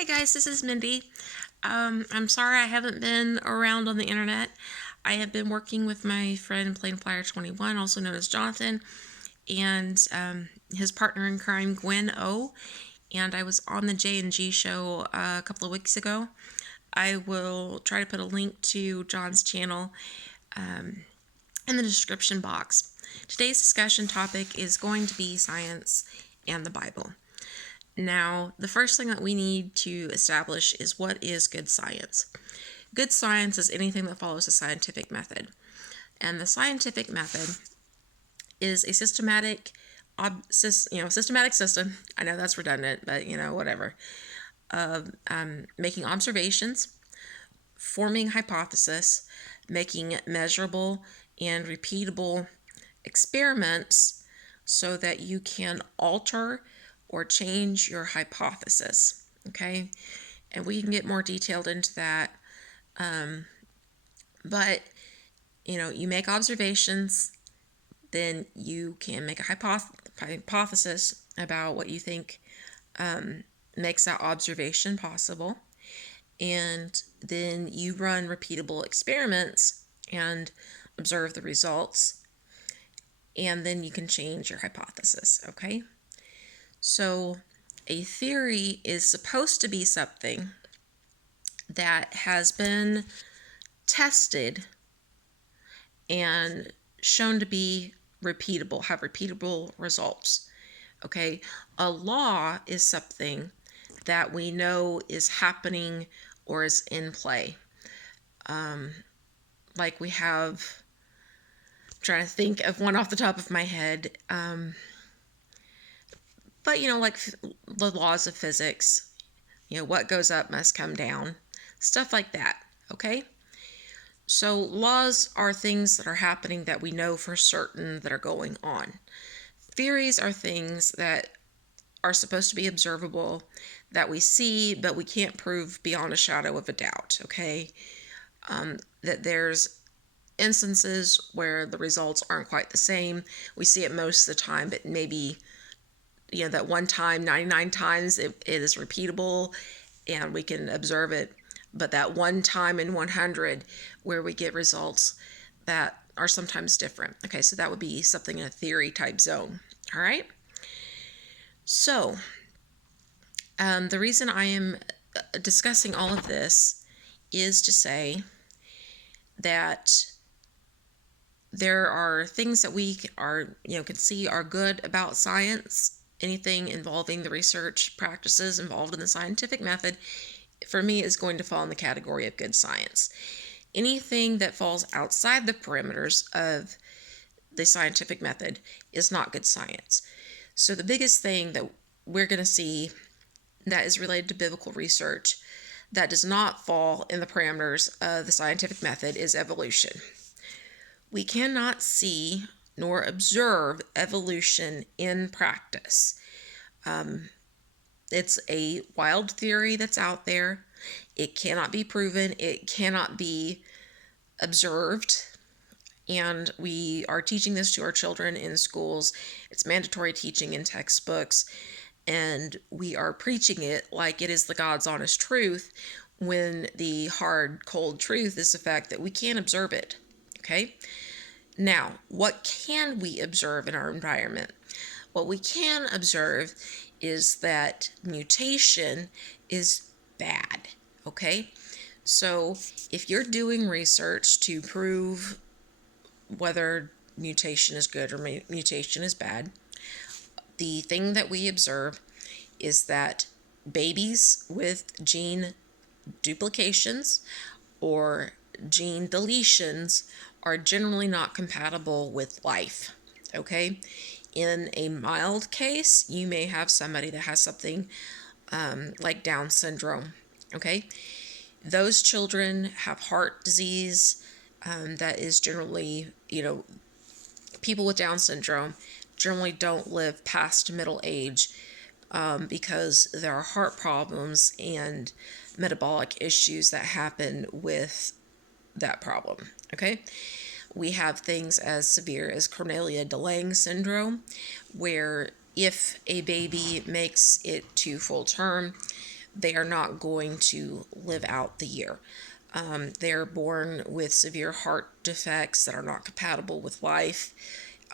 Hi guys, this is Mindy. I'm sorry I haven't been around on the internet. I have been working with my friend Plain Flyer 21, also known as Jonathan, and his partner in crime, Gwen O. And I was on the J&G show a couple of weeks ago. I will try to put a link to John's channel in the description box. Today's discussion topic is going to be science and the Bible. Now, the first thing that we need to establish is what is good science. Good science is anything that follows a scientific method. And the scientific method is a systematic system. I know that's redundant, but whatever. Of making observations, forming hypothesis, making measurable and repeatable experiments so that you can alter or change your hypothesis. Okay, and we can get more detailed into that. But you make observations, then you can make a hypothesis about what you think makes that observation possible. And then you run repeatable experiments and observe the results. And then you can change your hypothesis, okay? So a theory is supposed to be something that has been tested and shown to be repeatable, have repeatable results. Okay, a law is something that we know is happening or is in play. Like we have, I'm trying to think of one off the top of my head, but like the laws of physics, what goes up must come down, stuff like that. Okay, so laws are things that are happening that we know for certain that are going on. Theories are things that are supposed to be observable, that we see, but we can't prove beyond a shadow of a doubt, okay? That there's instances where the results aren't quite the same. We see it most of the time, but maybe, that one time, 99 times, it is repeatable and we can observe it. But that one time in 100 where we get results that are sometimes different. Okay, so that would be something in a theory type zone. All right. So, the reason I am discussing all of this is to say that there are things that we can see are good about science. Anything involving the research practices involved in the scientific method, for me, is going to fall in the category of good science. Anything that falls outside the perimeters of the scientific method is not good science. So the biggest thing that we're going to see that is related to biblical research that does not fall in the parameters of the scientific method is evolution. We cannot see nor observe evolution in practice. It's a wild theory that's out there. It cannot be proven. It cannot be observed. And we are teaching this to our children in schools. It's mandatory teaching in textbooks. And we are preaching it like it is the God's honest truth, when the hard, cold truth is the fact that we can't observe it. Okay? Now, what can we observe in our environment? What we can observe is that mutation is bad. Okay? So, if you're doing research to prove whether mutation is good or mutation is bad, the thing that we observe is that babies with gene duplications or gene deletions are generally not compatible with life. Okay? In a mild case, you may have somebody that has something like Down syndrome. Okay? Those children have heart disease that is generally, people with Down syndrome generally don't live past middle age because there are heart problems and metabolic issues that happen with that problem. Okay? We have things as severe as Cornelia de Lange syndrome, where if a baby makes it to full term, they are not going to live out the year. They're born with severe heart defects that are not compatible with life.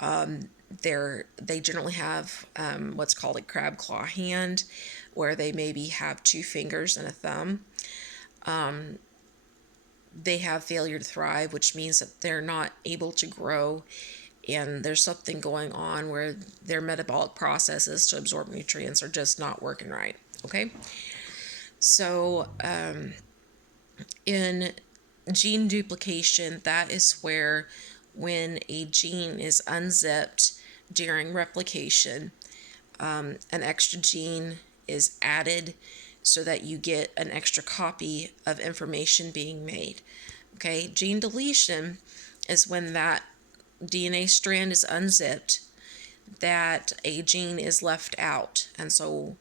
They generally have what's called a crab claw hand, where they maybe have two fingers and a thumb. They have failure to thrive, which means that they're not able to grow, and there's something going on where their metabolic processes to absorb nutrients are just not working right. Okay, so in gene duplication, that is where when a gene is unzipped during replication, an extra gene is added so that you get an extra copy of information being made. Okay, gene deletion is when that DNA strand is unzipped, that a gene is left out, and so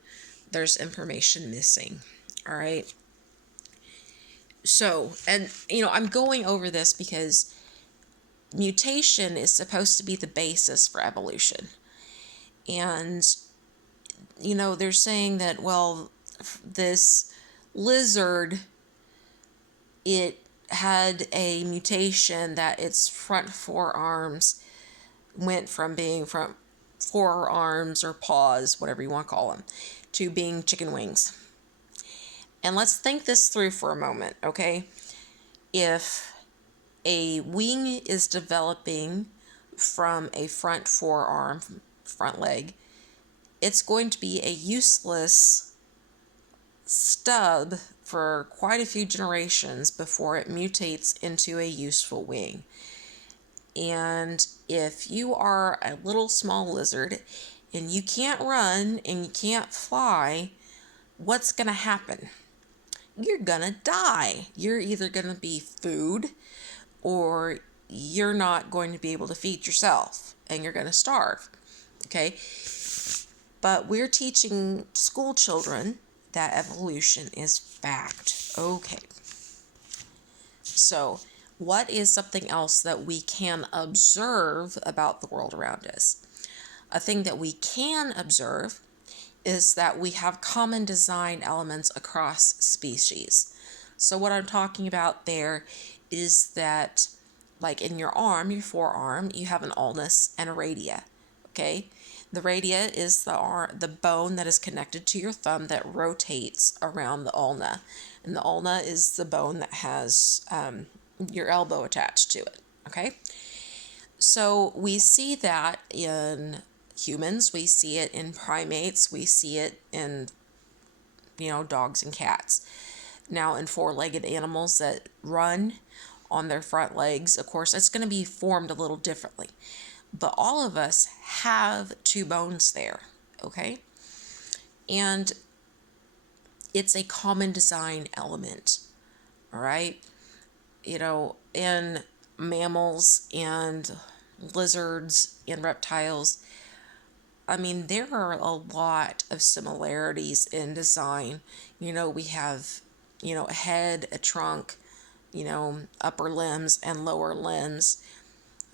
there's information missing. All right. So, and I'm going over this because mutation is supposed to be the basis for evolution. And, they're saying that, well, this lizard, it had a mutation that its front forearms went from being front forearms or paws, whatever you want to call them, to being chicken wings. And let's think this through for a moment, okay? If a wing is developing from a front forearm, front leg, it's going to be a useless stub for quite a few generations before it mutates into a useful wing. And if you are a little small lizard and you can't run and you can't fly, what's going to happen? You're going to die. You're either going to be food or you're not going to be able to feed yourself and you're going to starve. Okay? But we're teaching school children that evolution is fact. Okay. So, what is something else that we can observe about the world around us? A thing that we can observe is that we have common design elements across species. So what I'm talking about there is that, like in your arm, your forearm, you have an ulnus and a radii. Okay? The radii is the bone that is connected to your thumb that rotates around the ulna. And the ulna is the bone that has your elbow attached to it. Okay? So we see that in humans, we see it in primates, we see it in, dogs and cats. Now, in four-legged animals that run on their front legs, of course, it's going to be formed a little differently. But all of us have two bones there, okay? And it's a common design element, all right? In mammals and lizards and reptiles, there are a lot of similarities in design. We have, a head, a trunk, upper limbs and lower limbs.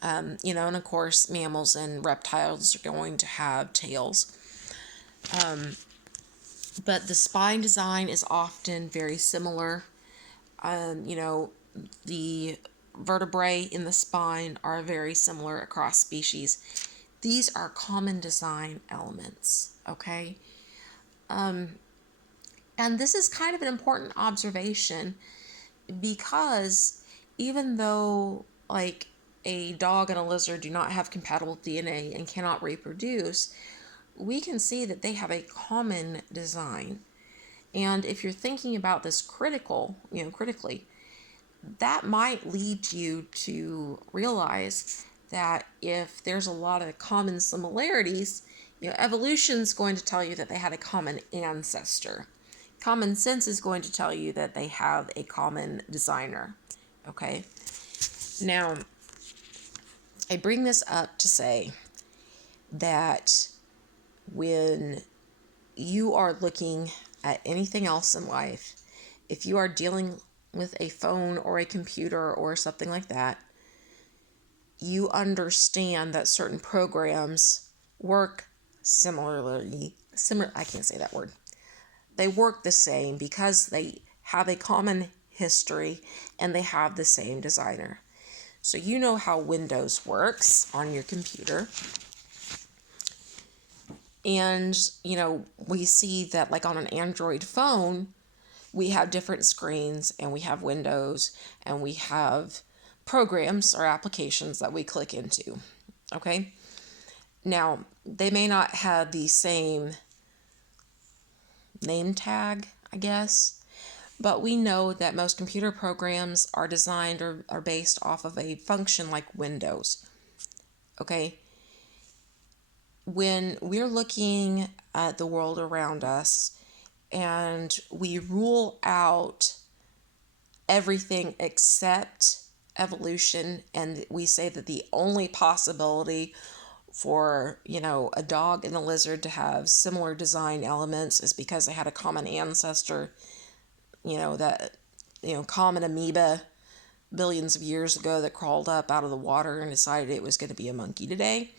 And of course, mammals and reptiles are going to have tails. But the spine design is often very similar. The vertebrae in the spine are very similar across species. These are common design elements, okay? And this is kind of an important observation because even though, like, a dog and a lizard do not have compatible DNA and cannot reproduce, we can see that they have a common design. And if you're thinking about this critically, that might lead you to realize that if there's a lot of common similarities, evolution's going to tell you that they had a common ancestor. Common sense is going to tell you that they have a common designer. Okay? Now, I bring this up to say that when you are looking at anything else in life, if you are dealing with a phone or a computer or something like that, you understand that certain programs work similarly. I can't say that word. they work the same because they have a common history and they have the same designer. So you know how Windows works on your computer. And, we see that like on an Android phone, we have different screens and we have windows and we have programs or applications that we click into. Okay? Now, they may not have the same name tag, I guess, but we know that most computer programs are designed or are based off of a function like Windows. Okay? When we're looking at the world around us and we rule out everything except evolution, and we say that the only possibility for a dog and a lizard to have similar design elements is because they had a common ancestor, that common amoeba billions of years ago that crawled up out of the water and decided it was going to be a monkey today.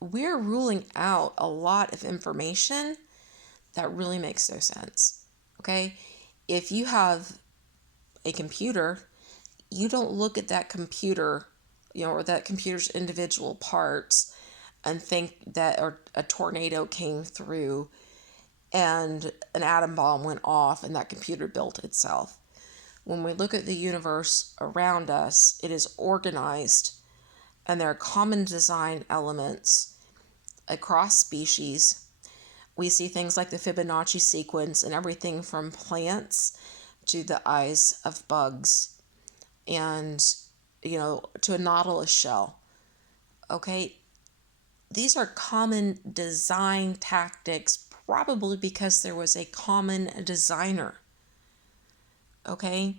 We're ruling out a lot of information that really makes no sense. Okay? If you have a computer, you don't look at that computer, or that computer's individual parts and think that a tornado came through and an atom bomb went off and that computer built itself. When we look at the universe around us, it is organized and there are common design elements across species. We see things like the Fibonacci sequence and everything from plants to the eyes of bugs and, to a nautilus shell. Okay? These are common design tactics, probably because there was a common designer. Okay?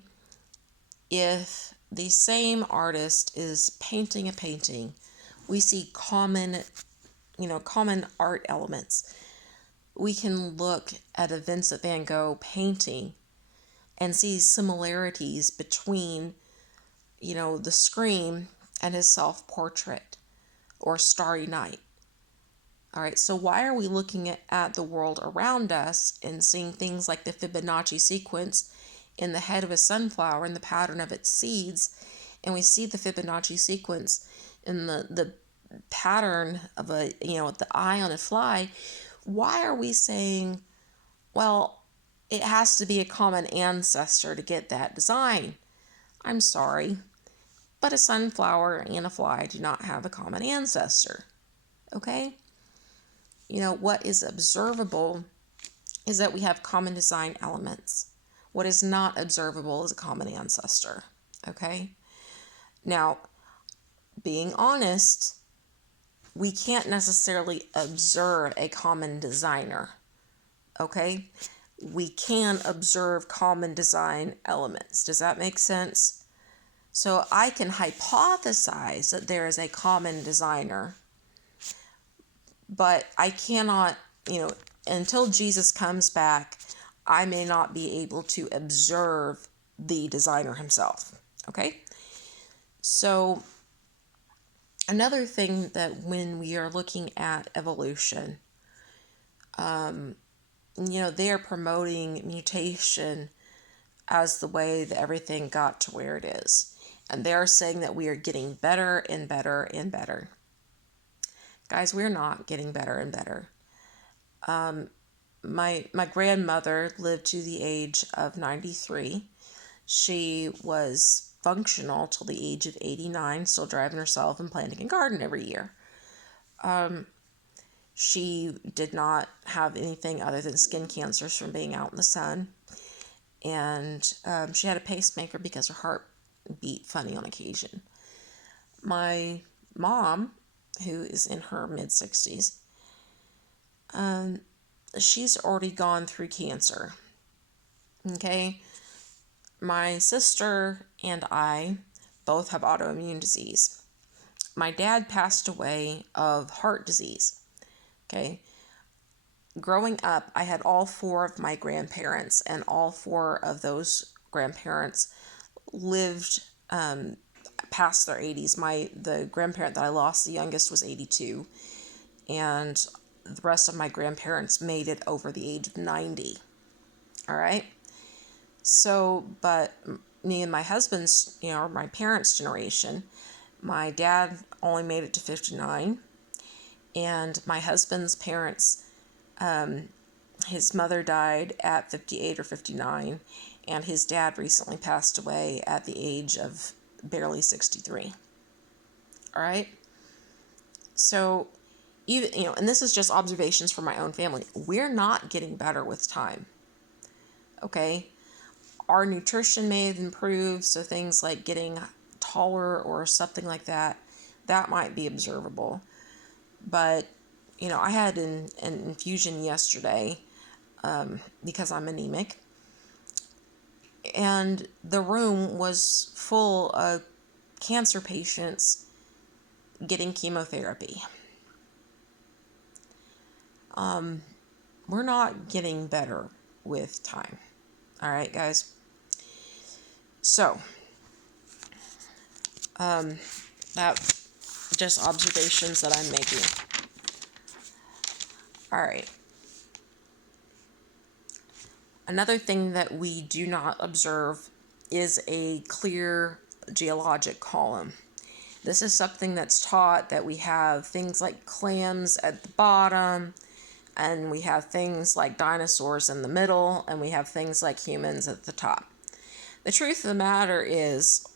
If the same artist is painting a painting, we see common art elements. We can look at a Vincent van Gogh painting and see similarities between, the Scream and his self-portrait or Starry Night. All right, so why are we looking at the world around us and seeing things like the Fibonacci sequence in the head of a sunflower and the pattern of its seeds, and we see the Fibonacci sequence in the pattern of the eye on a fly? Why are we saying, well, it has to be a common ancestor to get that design? I'm sorry, but a sunflower and a fly do not have a common ancestor. Okay? What is observable is that we have common design elements. What is not observable is a common ancestor. Okay? Now, being honest, we can't necessarily observe a common designer. Okay? We can observe common design elements. Does that make sense? So I can hypothesize that there is a common designer, but I cannot, until Jesus comes back, I may not be able to observe the designer himself. Okay? So another thing that when we are looking at evolution, they're promoting mutation as the way that everything got to where it is. And they're saying that we are getting better and better and better. Guys, we're not getting better and better. My grandmother lived to the age of 93. She was functional till the age of 89, still driving herself and planting a garden every year. She did not have anything other than skin cancers from being out in the sun. And she had a pacemaker because her heart beat funny on occasion. My mom, who is in her mid-60s, she's already gone through cancer. Okay? My sister and I both have autoimmune disease. My dad passed away of heart disease. Okay? Growing up, I had all four of my grandparents, and all four of those grandparents lived past their 80s. The grandparent that I lost, the youngest, was 82, and the rest of my grandparents made it over the age of 90. All right. So, but me and my husband's, or my parents' generation, my dad only made it to 59. And my husband's parents, his mother died at 58 or 59. And his dad recently passed away at the age of barely 63. All right. So, even, and this is just observations from my own family. We're not getting better with time. Okay. Our nutrition may have improved, so things like getting taller or something like that might be observable. But, I had an infusion yesterday because I'm anemic. And the room was full of cancer patients getting chemotherapy. We're not getting better with time. All right, guys. So, that just observations that I'm making. All right. Another thing that we do not observe is a clear geologic column. This is something that's taught, that we have things like clams at the bottom, and we have things like dinosaurs in the middle, and we have things like humans at the top. The truth of the matter is,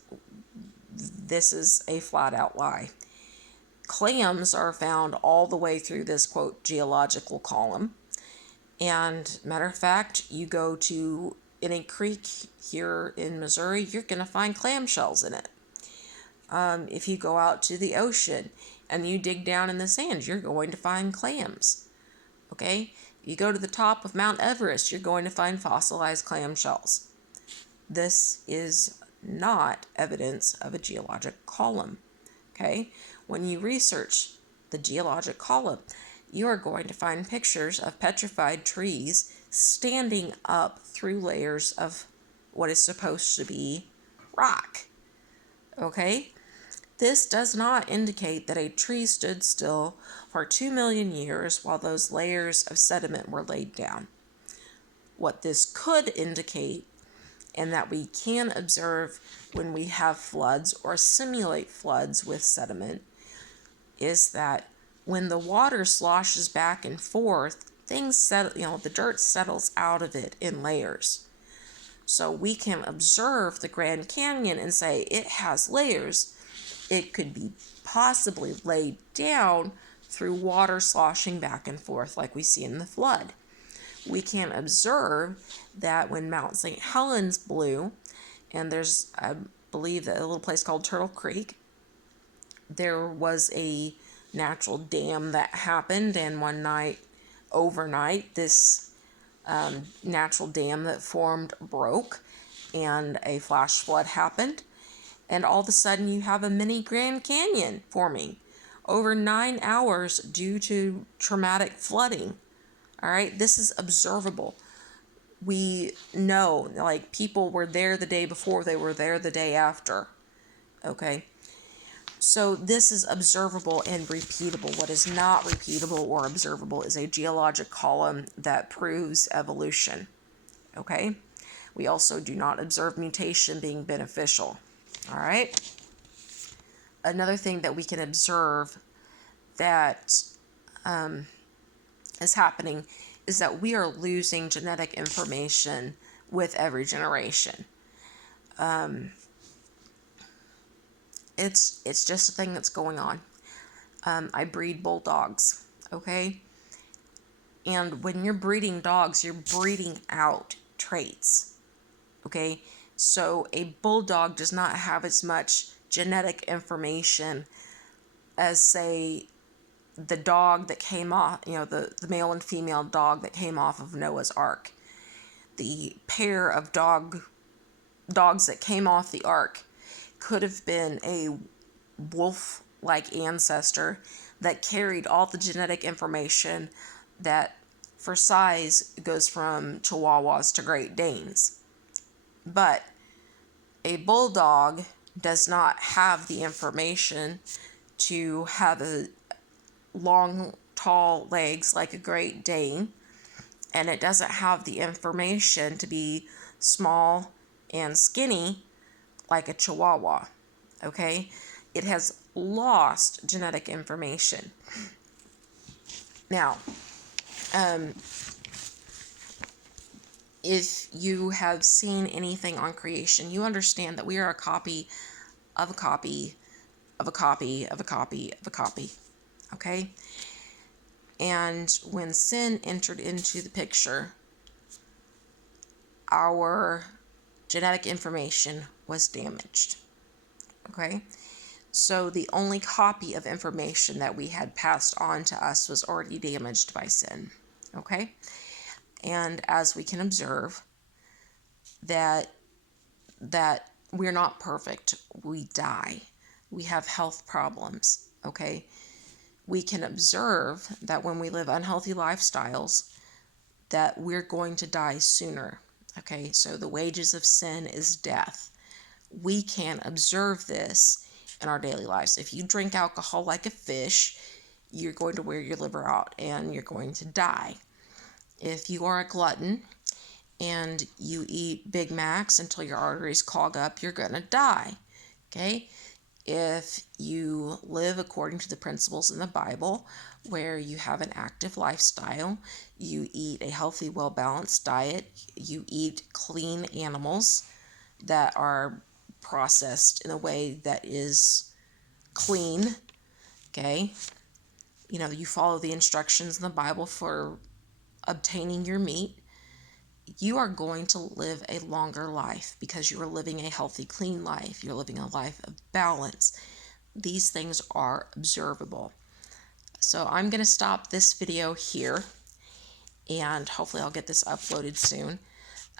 this is a flat out lie. Clams are found all the way through this, quote, geological column. And matter of fact, you go to any creek here in Missouri, you're going to find clamshells in it. If you go out to the ocean and you dig down in the sand, you're going to find clams. Okay? You go to the top of Mount Everest, you're going to find fossilized clamshells. This is not evidence of a geologic column. Okay? When you research the geologic column, you are going to find pictures of petrified trees standing up through layers of what is supposed to be rock. Okay? This does not indicate that a tree stood still for 2 million years while those layers of sediment were laid down. What this could indicate, and that we can observe when we have floods or simulate floods with sediment, is that when the water sloshes back and forth, things settle, the dirt settles out of it in layers. So we can observe the Grand Canyon and say it has layers. It could be possibly laid down through water sloshing back and forth like we see in the flood. We can observe that when Mount St. Helens blew, and there's, I believe, a little place called Turtle Creek, there was a natural dam that happened, and one night, overnight, this natural dam that formed broke, and a flash flood happened, and all of a sudden you have a mini Grand Canyon forming over 9 hours due to traumatic flooding. All right, this is observable. We know, like, people were there the day before, they were there the day after. Okay, so this is observable and repeatable. What is not repeatable or observable is a geologic column that proves evolution. Okay, we also do not observe mutation being beneficial. All right. Another thing that we can observe that is happening is that we are losing genetic information with every generation. It's just a thing that's going on. I breed bulldogs, okay? And when you're breeding dogs, you're breeding out traits, okay? So a bulldog does not have as much genetic information as, say, the dog that came off, the male and female dog that came off of Noah's Ark. The pair of dogs that came off the Ark could have been a wolf-like ancestor that carried all the genetic information that, for size, goes from Chihuahuas to Great Danes. But a bulldog does not have the information to have a long tall legs like a Great Dane, and it doesn't have the information to be small and skinny like a Chihuahua, okay? It has lost genetic information. Now, if you have seen anything on creation, you understand that we are a copy of a copy of a copy of a copy of a copy, okay? And when sin entered into the picture, our genetic information was damaged, okay? So the only copy of information that we had passed on to us was already damaged by sin, okay? And as we can observe, that we're not perfect. We die. We have health problems, okay? We can observe that when we live unhealthy lifestyles, that we're going to die sooner, okay? So the wages of sin is death. We can observe this in our daily lives. If you drink alcohol like a fish, you're going to wear your liver out and you're going to die. If you are a glutton and you eat Big Macs until your arteries clog up, you're going to die, okay? If you live according to the principles in the Bible, where you have an active lifestyle, you eat a healthy, well-balanced diet, you eat clean animals that are processed in a way that is clean, okay? You know, you follow the instructions in the Bible for obtaining your meat, you are going to live a longer life because you are living a healthy, clean life. You're living a life of balance. These things are observable. So I'm going to stop this video here, and hopefully I'll get this uploaded soon.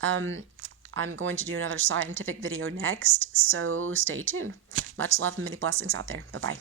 I'm going to do another scientific video next, so stay tuned. Much love and many blessings out there. Bye-bye.